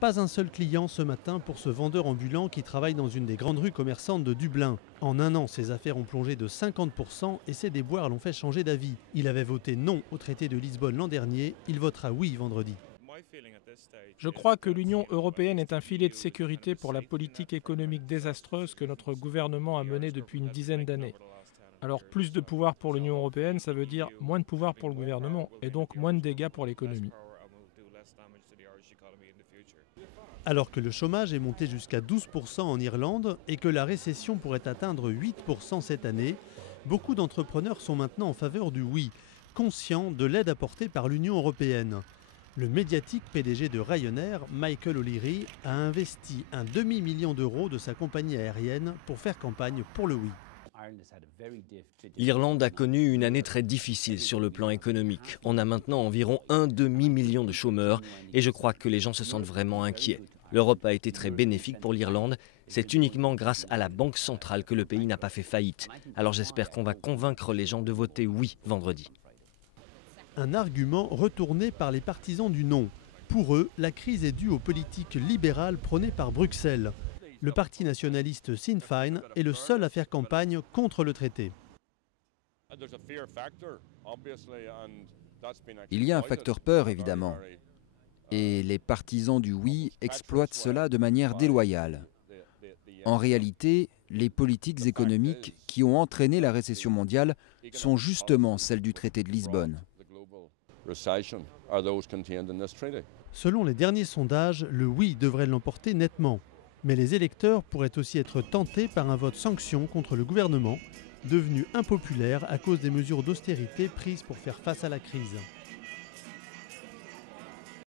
Pas un seul client ce matin pour ce vendeur ambulant qui travaille dans une des grandes rues commerçantes de Dublin. En un an, ses affaires ont plongé de 50% et ses déboires l'ont fait changer d'avis. Il avait voté non au traité de Lisbonne l'an dernier, il votera oui vendredi. Je crois que l'Union européenne est un filet de sécurité pour la politique économique désastreuse que notre gouvernement a menée depuis une dizaine d'années. Alors plus de pouvoir pour l'Union européenne, ça veut dire moins de pouvoir pour le gouvernement et donc moins de dégâts pour l'économie. Alors que le chômage est monté jusqu'à 12% en Irlande et que la récession pourrait atteindre 8% cette année, beaucoup d'entrepreneurs sont maintenant en faveur du oui, conscients de l'aide apportée par l'Union européenne. Le médiatique PDG de Ryanair, Michael O'Leary, a investi un demi-million d'euros de sa compagnie aérienne pour faire campagne pour le oui. L'Irlande a connu une année très difficile sur le plan économique. On a maintenant environ un demi-million de chômeurs et je crois que les gens se sentent vraiment inquiets. L'Europe a été très bénéfique pour l'Irlande. C'est uniquement grâce à la Banque centrale que le pays n'a pas fait faillite. Alors j'espère qu'on va convaincre les gens de voter oui vendredi. Un argument retourné par les partisans du non. Pour eux, la crise est due aux politiques libérales prônées par Bruxelles. Le parti nationaliste Sinn Féin est le seul à faire campagne contre le traité. Il y a un facteur peur, évidemment. Et les partisans du oui exploitent cela de manière déloyale. En réalité, les politiques économiques qui ont entraîné la récession mondiale sont justement celles du traité de Lisbonne. Selon les derniers sondages, le oui devrait l'emporter nettement. Mais les électeurs pourraient aussi être tentés par un vote sanction contre le gouvernement, devenu impopulaire à cause des mesures d'austérité prises pour faire face à la crise.